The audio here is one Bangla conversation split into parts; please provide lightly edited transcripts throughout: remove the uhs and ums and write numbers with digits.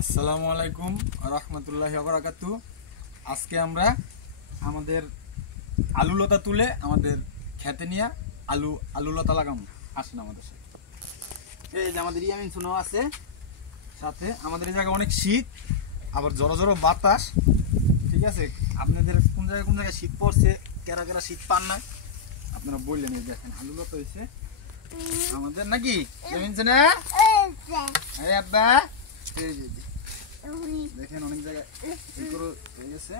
আসসালামু আলাইকুম রহমতুল্লাহি ওয়া বারাকাতুহু। আজকে আমরা আমাদের আলু লতা তুলে আমাদের খেতে নিয়ে আলু লতা লাগাবো। আসেন আমাদের সাথে। এই যে আমাদের ইয়ামিন সোনা আছে সাথে। আমাদের এই জায়গায় অনেক শীত, আবার জড়ো জড়ো বাতাস। ঠিক আছে, আপনাদের কোন জায়গায় শীত পড়ছে, কেরা কেরা শীত পান না আপনারা বললেন। এই দেখেন আলু লতা হয়েছে আমাদের, নাকি ইয়ামিন সোনা? এই আব্বা, দেখেন অনেক জায়গায় হয়ে গেছে।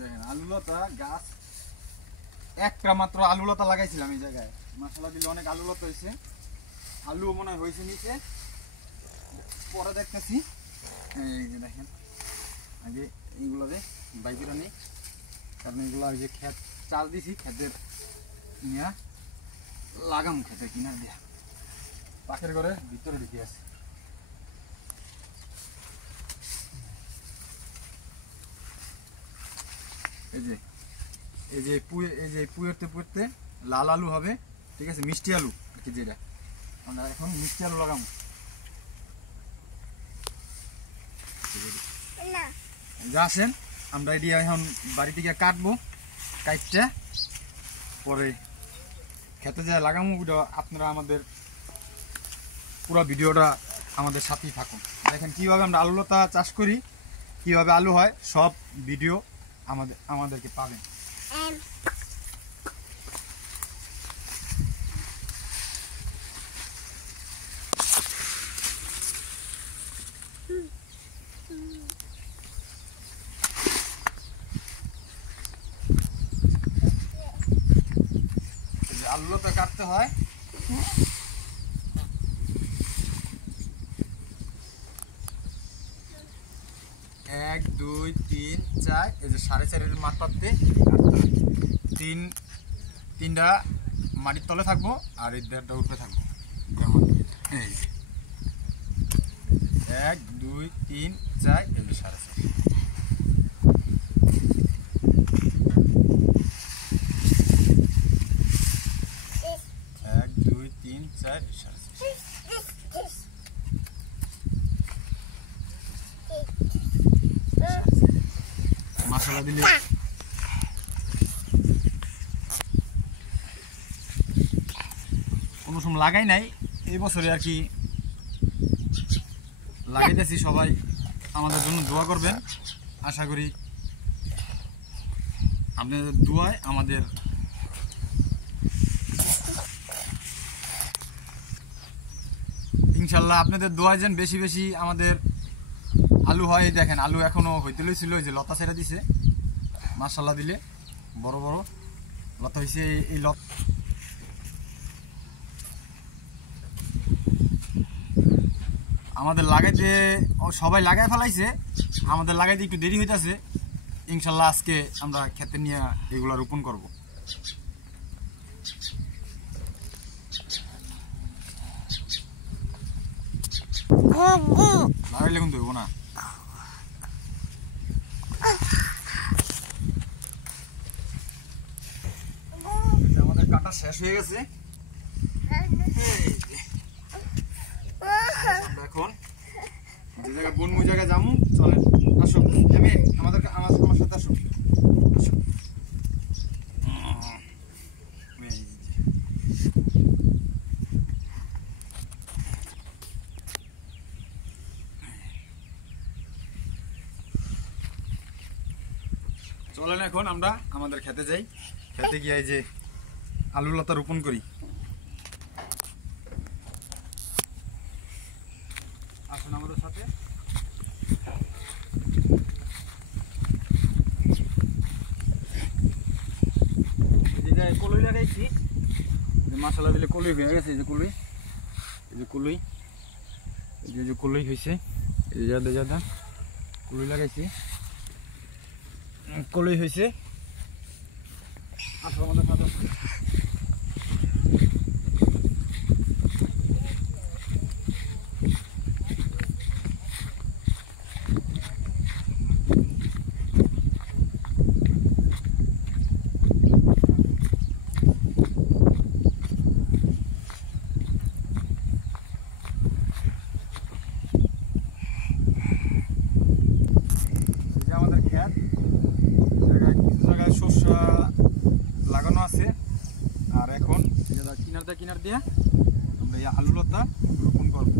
দেখেন আলু লতা গাছ, একটা মাত্র আলু লতা লাগাইছিলাম এই জায়গায়। মাশাআল্লাহ দিলে অনেক আলু লতা হয়েছে। আলু মনে হয় হয়েছে নিচে, পরে দেখতেছি। এই যে দেখেন, আগে এইগুলো যে বাইকেরা নেই, কারণ এগুলো ওই যে ক্ষেত চাল দিছি, ক্ষেতের নিয়ে লাগাম, ক্ষেতের কিনার দিয়া পাশের ঘরে ভিতরে ঢুকে আছে। এই যে পুয়েতে লাল আলু হবে, ঠিক আছে, মিষ্টি আলু। যেটা আমরা এখন মিষ্টি আলু লাগাবো। যা আসেন, আমরা এটি এখন বাড়ি থেকে কাটবো, কাটতে পরে খেতে যা লাগাবো। আপনারা আমাদের পুরো ভিডিওটা আমাদের সাথেই থাকুন। দেখেন কিভাবে আমরা আলু লতা চাষ করি, কিভাবে আলু হয়, সব ভিডিও আমাদেরকে পাবেন। আলু লতা কাটতে হয়, এক দুই তিন চার, এই যে 4.5 মাত্রাতে কাটতে হয়। তিনটা মাটির তলে থাকবো আর এই 1.5টা উপরে থাকবো। এই 1 2 3 4, এই যে 4.5। মশলা দিলে কোনো সময় লাগাই নাই, এই বছরে আর কি লাগাইতেছি। সবাই আমাদের জন্য দোয়া করবেন। আশা করি আপনাদের দোয়ায় আমাদের ইনশাল্লাহ, আপনাদের দোয়ায় যেন বেশি বেশি আমাদের আলু হয়। দেখেন আলু এখনো হইতে লইছিল, যে লতা ছেড়ে দিছে। মাশাআল্লাহ দিলে বড় বড় লতা হয়েছে। এই লতা আমাদের লাগাইতে সবাই লাগাই ফেলাইছে, আমাদের লাগাইতে একটু দেরি হইতেছে। ইনশাল্লাহ আজকে আমরা খেতে নিয়ে এগুলা রোপণ করব। লাগাইলে কিন্তু হইব না। আমাদের কাটা শেষ হয়ে গেছে। এখন যে জায়গায় বনমু জায়গায় যাবো, চলেন আসো। আমার সাথে আসো। চলেন এখন আমরা আমাদের খেতে যাই। খেতে গিয়ে যে আলু লতা রোপণ করি। আসুন আমাদের সাথে। কলই লাগাইছি, মাশাআল্লাহ দিলে কলই হয়ে গেছে। এই যে কলই, এই যে কলই, এই যে কলই হয়েছে। এই যে কলই লাগাইছি। কলই হয়েছে। আসো আমাদের সাথে। আমাদের ক্ষেত কিছু জায়গায় শস্য লাগানো আছে, আর এখন কিনার দিয়ে আমরা এই আলু লতা রোপণ করব।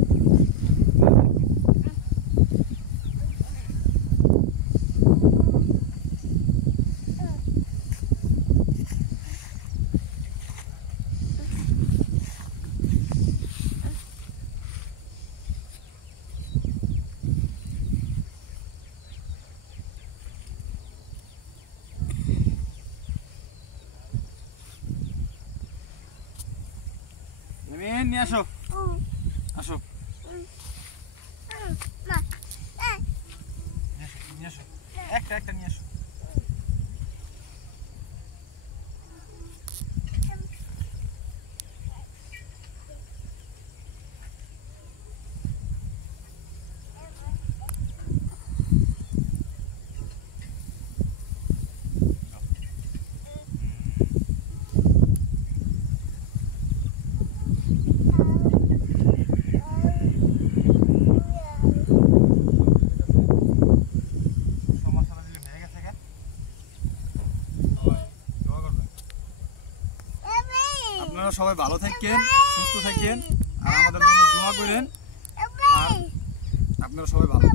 নিয়ে আসো, আসো নিয়ে আসো, একটা নিয়ে আসো। আপনারা সবাই ভালো থাকেন, সুস্থ থাকেন, আর আমাদের জন্য দোয়া করেন। আর আপনারা সবাই ভালো।